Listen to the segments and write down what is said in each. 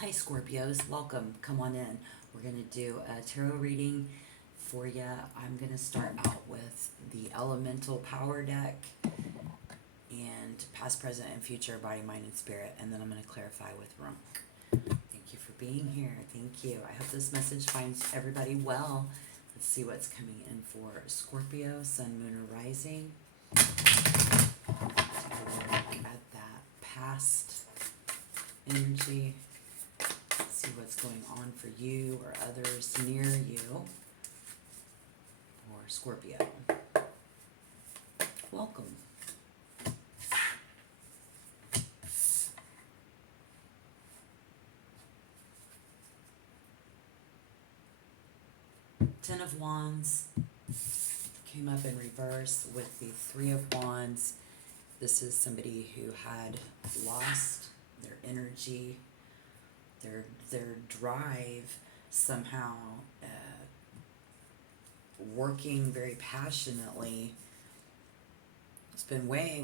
Hi Scorpios, welcome. Come on in. We're going to do a tarot reading for you. I'm going to start out with the Elemental Power deck and past, present, and future, body, mind, and spirit. And then I'm going to clarify with Runk. Thank you for being here. Thank you. I hope this message finds everybody well. Let's see what's coming in for Scorpio, Sun, Moon, or Rising. Take a look at that past energy. See what's going on for you or others near you, or Scorpio. Welcome. Ten of Wands came up in reverse with the Three of Wands. This is somebody who had lost their energy, their drive, somehow working very passionately.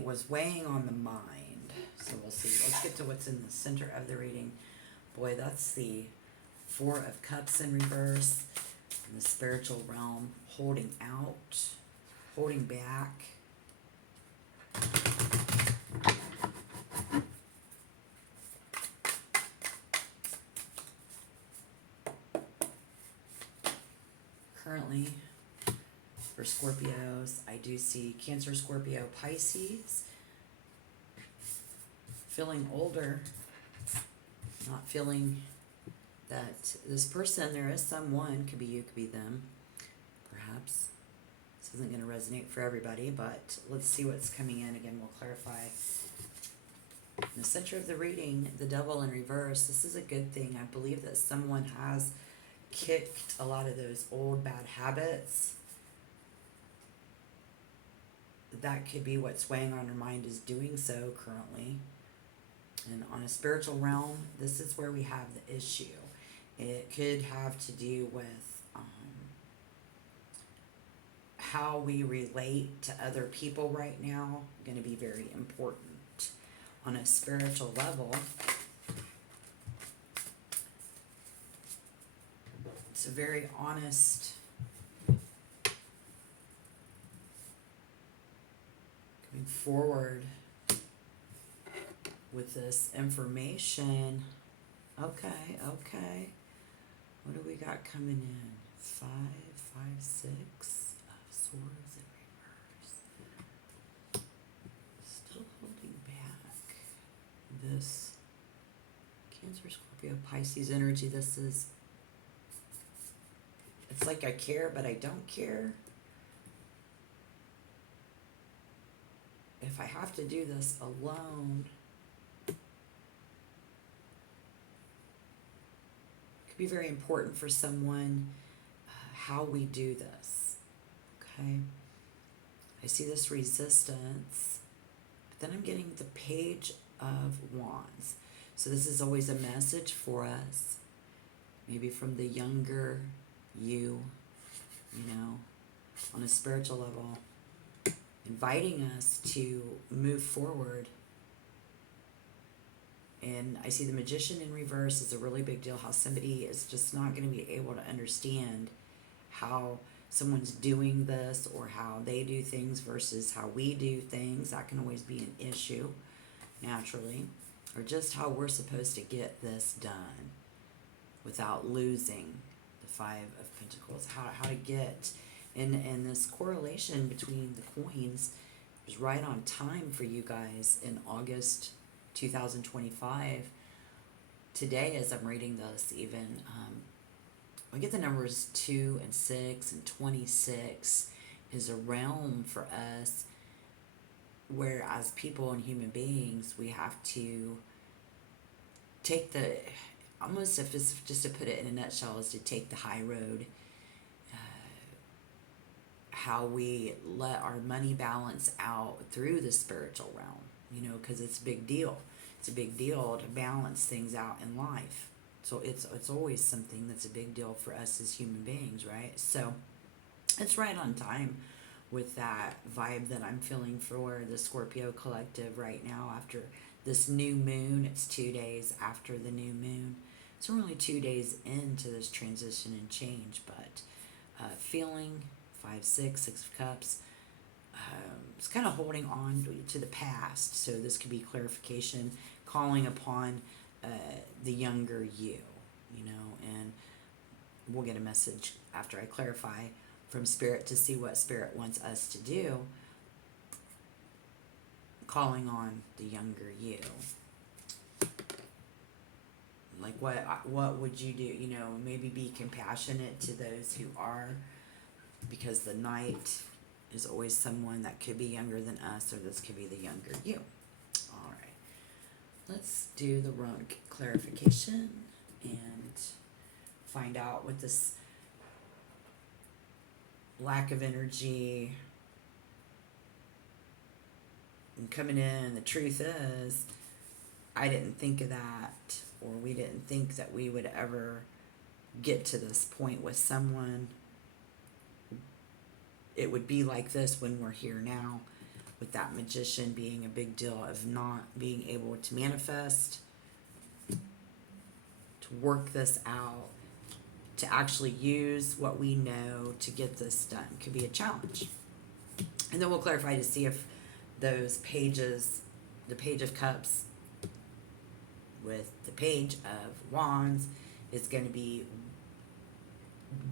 Was weighing on the mind. So we'll see. Let's get to what's in the center of the reading. Boy, that's the Four of Cups in reverse. In the spiritual realm, holding out, holding back. Currently, for Scorpios, I do see Cancer, Scorpio, Pisces. Feeling older, not feeling that this person, there is someone, could be you, could be them, perhaps. This isn't going to resonate for everybody, but let's see what's coming in. Again, we'll clarify. In the center of the reading, the Devil in reverse, this is a good thing. I believe that someone has kicked a lot of those old bad habits. That could be what's weighing on her mind, is doing so currently. And on a spiritual realm, this is where we have the issue. It could have to do with how we relate to other people right now. Going to be very important. On a spiritual level, it's a very honest, coming forward with this information. Okay. What do we got coming in? 5, 6 of swords in reverse. Still holding back this Cancer, Scorpio, Pisces energy. This is, it's like I care, but I don't care. If I have to do this alone, be very important for someone how we do this. Okay, I see this resistance, but then I'm getting the Page of Wands. So this is always a message for us, maybe from the younger you know, on a spiritual level, inviting us to move forward. And I see the Magician in reverse is a really big deal, how somebody is just not going to be able to understand how someone's doing this or how they do things versus how we do things. That can always be an issue, naturally. Or just how we're supposed to get this done without losing the Five of Pentacles. How to get, and this correlation between the coins is right on time for you guys in August 2025. Today, as I'm reading this, even I get the numbers 2 and 6 and 26 is a realm for us where, as people and human beings, we have to take the, almost, if it's just to put it in a nutshell, is to take the high road. How we let our money balance out through the spiritual realm, you know, because it's a big deal. It's a big deal to balance things out in life. So it's always something that's a big deal for us as human beings, right? So it's right on time with that vibe that I'm feeling for the Scorpio collective right now after this new moon. It's 2 days after the new moon. So we're only 2 days into this transition and change, but feeling 5, 6 of Cups. It's kind of holding on to the past. So this could be clarification, calling upon the younger you know, and we'll get a message after I clarify from Spirit to see what Spirit wants us to do. Calling on the younger you. Like what would you do? You know, maybe be compassionate to those who are, because the Knight is always someone that could be younger than us, or this could be the younger you. All right, let's do the rune clarification and find out what this lack of energy and coming in. The truth is, I didn't think of that, or we didn't think that we would ever get to this point with someone. It would be like this when we're here now, with that Magician being a big deal of not being able to manifest, to work this out, to actually use what we know to get this done. Could be a challenge. And then we'll clarify to see if those pages, the Page of Cups with the Page of Wands, is going to be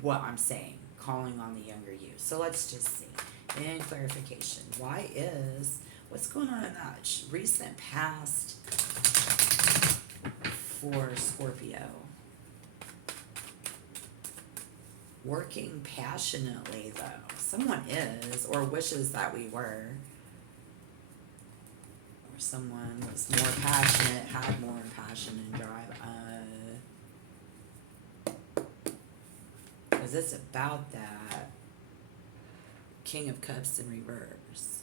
what I'm saying, calling on the younger you. So let's just see. In clarification, what's going on in that recent past for Scorpio? Working passionately, though. Someone is, or wishes that we were. Or someone was more passionate, had more passion and drive. Because it's about that King of Cups in reverse.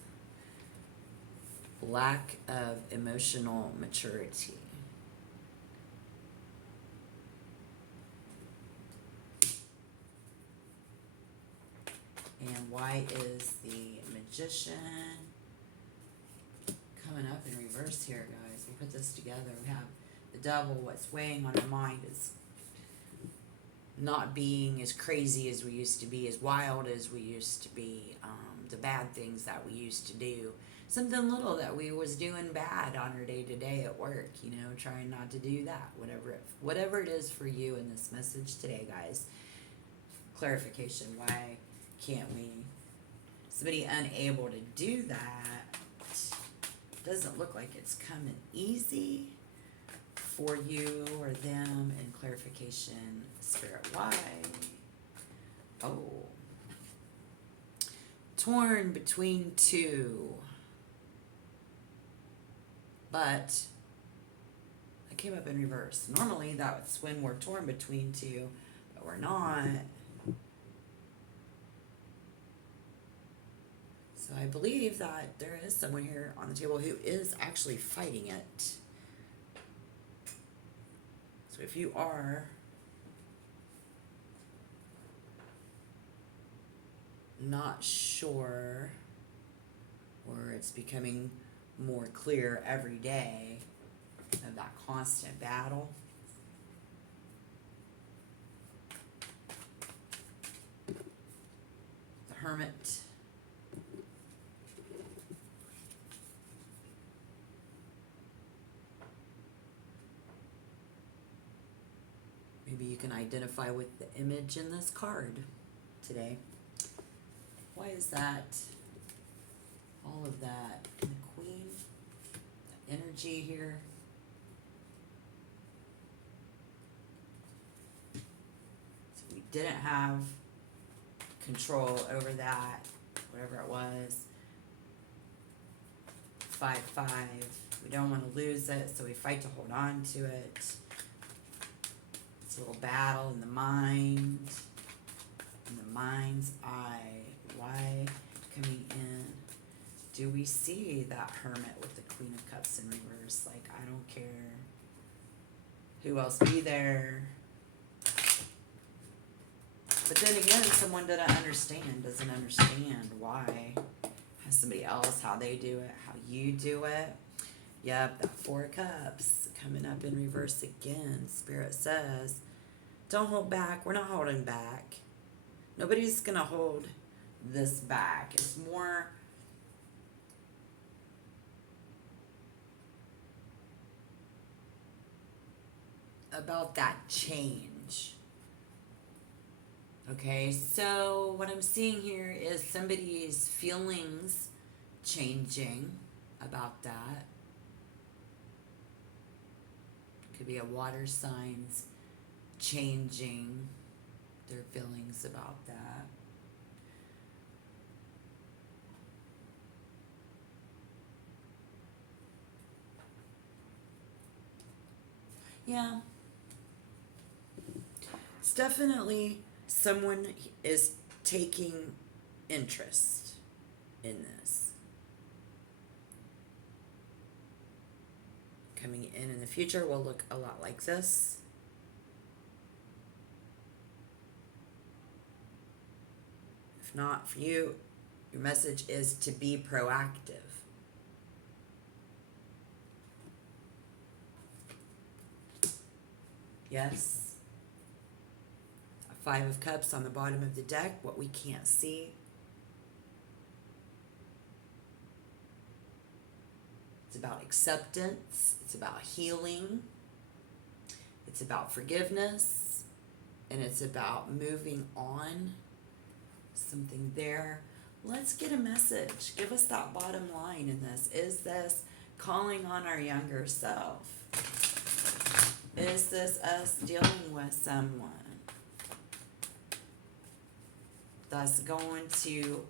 Lack of emotional maturity. And why is the Magician coming up in reverse here, guys? We put this together. We have the Devil. What's weighing on our mind is not being as crazy as we used to be, as wild as we used to be, the bad things that we used to do. Something little that we was doing bad on our day-to-day at work, you know, trying not to do that. Whatever it is for you in this message today, guys. Clarification, why can't we? Somebody unable to do that. Doesn't look like it's coming easy for you or them. And clarification, Spirit, why? Oh. Torn between two. But I came up in reverse. Normally that's when we're torn between two, but we're not. So I believe that there is someone here on the table who is actually fighting it. So if you are not sure, or it's becoming more clear every day of that constant battle, the Hermit, maybe you can identify with the image in this card today. Why is that? All of that. And the Queen, the energy here. So we didn't have control over that, whatever it was. 5-5. We don't want to lose it, so we fight to hold on to it. It's a little battle in the mind, in the mind's eye. Why coming in? Do we see that Hermit with the Queen of Cups in reverse? Like, I don't care who else be there. But then again, someone doesn't understand why. Has somebody else, how they do it, how you do it. Yep, that Four of Cups coming up in reverse again. Spirit says, don't hold back. We're not holding back. Nobody's going to hold this back. It's more about that change. Okay, so what I'm seeing here is somebody's feelings changing about that. Could be a water signs changing their feelings about that. Yeah, it's definitely someone is taking interest in this. Coming in the future will look a lot like this. If not for you, your message is to be proactive. Yes. A Five of Cups on the bottom of the deck, what we can't see. It's about acceptance. It's about healing. It's about forgiveness. And it's about moving on. Something there. Let's get a message. Give us that bottom line in this. Is this calling on our younger self? Is this us dealing with someone that's going to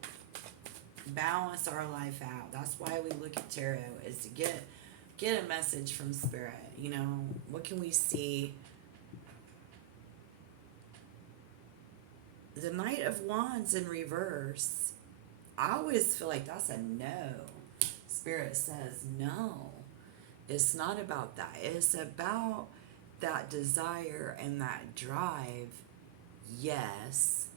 balance our life out? That's why we look at tarot, is to get a message from Spirit. You know, what can we see? The Knight of Wands in reverse, I always feel like that's a no. Spirit says no. It's not about that. It's about that desire and that drive. Yes.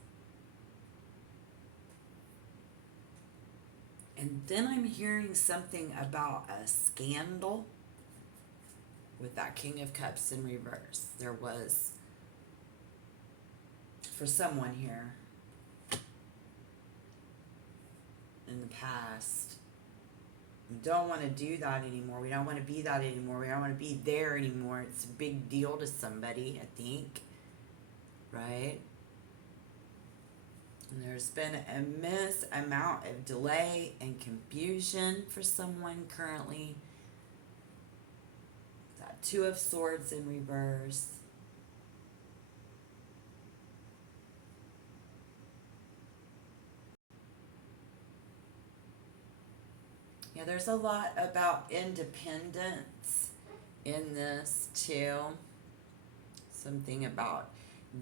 And then I'm hearing something about a scandal with that King of Cups in reverse. There was, for someone here in the past, we don't want to do that anymore. We don't want to be that anymore. We don't want to be there anymore. It's a big deal to somebody, I think. Right? And there's been an immense amount of delay and confusion for someone currently. That Two of Swords in reverse. Yeah, there's a lot about independence in this too. Something about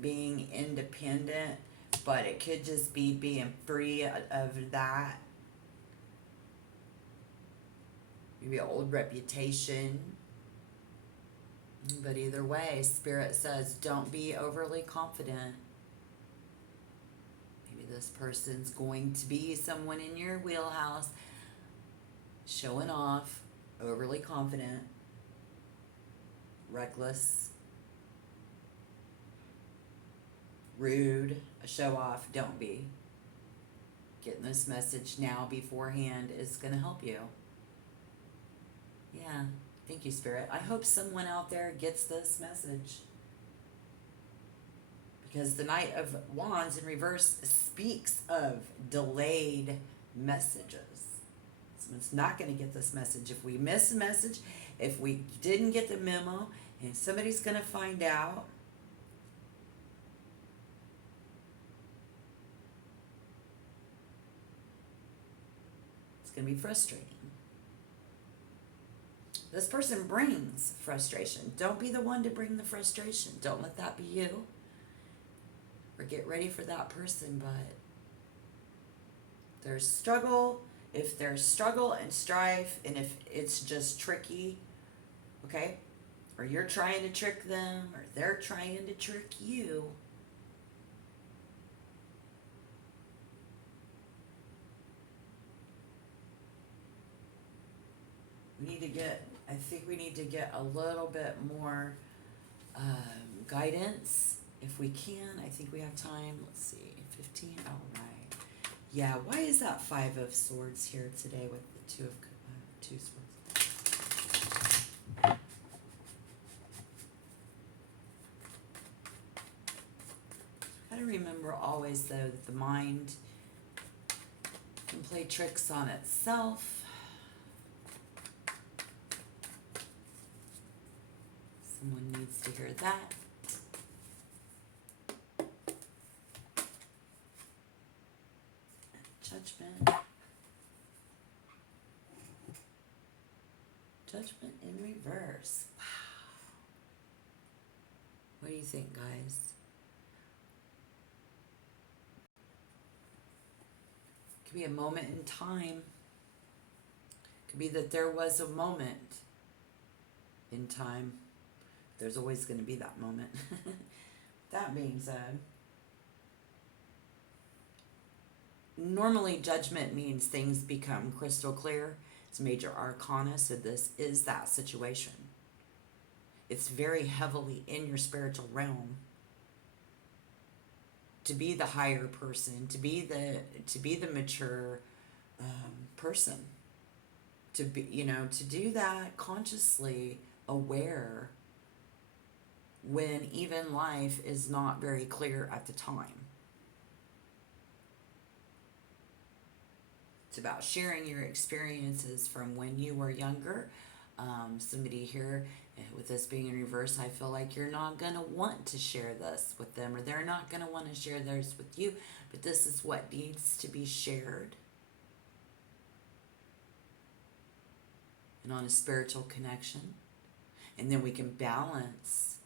being independent, but it could just be being free of that. Maybe an old reputation. But either way, Spirit says don't be overly confident. Maybe this person's going to be someone in your wheelhouse, showing off, overly confident, reckless, rude, a show off. Don't be. Getting this message now beforehand is going to help you. Yeah, thank you, Spirit. I hope someone out there gets this message. Because the Knight of Wands in reverse speaks of delayed messages. Someone's not going to get this message. If we miss a message, if we didn't get the memo, and somebody's going to find out, it's going to be frustrating. This person brings frustration. Don't be the one to bring the frustration. Don't let that be you. Or get ready for that person, but there's struggle. If there's struggle and strife, and if it's just tricky, okay? Or you're trying to trick them, or they're trying to trick you. We need to get I think we need to get a little bit more guidance if we can. I think we have time. Let's see, 15. All right. Yeah. Why is that 5 of Swords here today with the 2 Swords? Gotta remember always though that the mind can play tricks on itself. Someone needs to hear that. Judgment. Judgment in reverse. Wow. What do you think, guys? Could be a moment in time. Could be that there was a moment in time. There's always going to be that moment. That being said, normally judgment means things become crystal clear. It's major arcana, so this is that situation. It's very heavily in your spiritual realm to be the higher person, to be the mature person, to be, to do that consciously aware when even life is not very clear at the time. It's about sharing your experiences from when you were younger. Somebody here, with this being in reverse, I feel like you're not going to want to share this with them, or they're not going to want to share theirs with you, but this is what needs to be shared. And on a spiritual connection. And then we can balance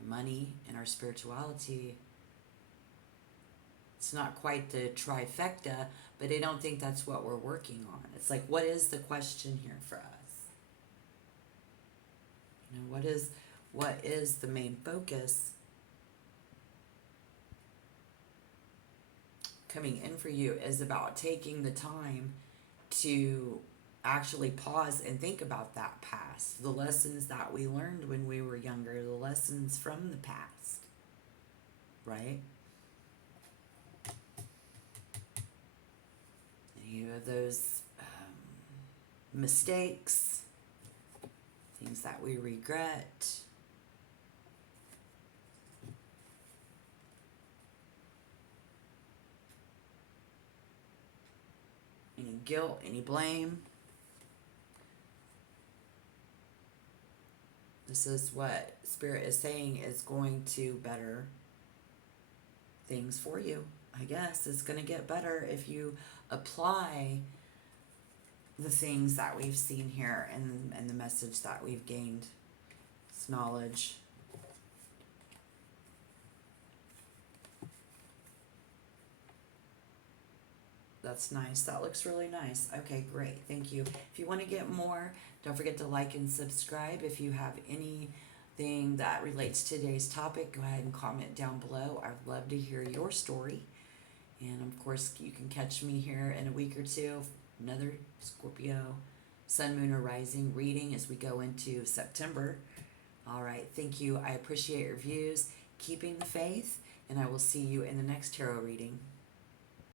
our money and our spirituality. It's not quite the trifecta, but I don't think that's what we're working on. It's like, what is the question here for us? What is the main focus coming in for you is about taking the time to actually pause and think about that past, the lessons that we learned when we were younger, the lessons from the past, right? Any of those mistakes, things that we regret, any guilt, any blame. This is what Spirit is saying is going to better things for you. I guess it's going to get better if you apply the things that we've seen here and the message that we've gained. It's knowledge. That's nice. That looks really nice. Okay, great. Thank you. If you want to get more, don't forget to like and subscribe. If you have anything that relates to today's topic, go ahead and comment down below. I'd love to hear your story. And of course, you can catch me here in a week or two. Another Scorpio Sun, Moon, or Rising reading as we go into September. All right. Thank you. I appreciate your views. Keeping the faith. And I will see you in the next tarot reading.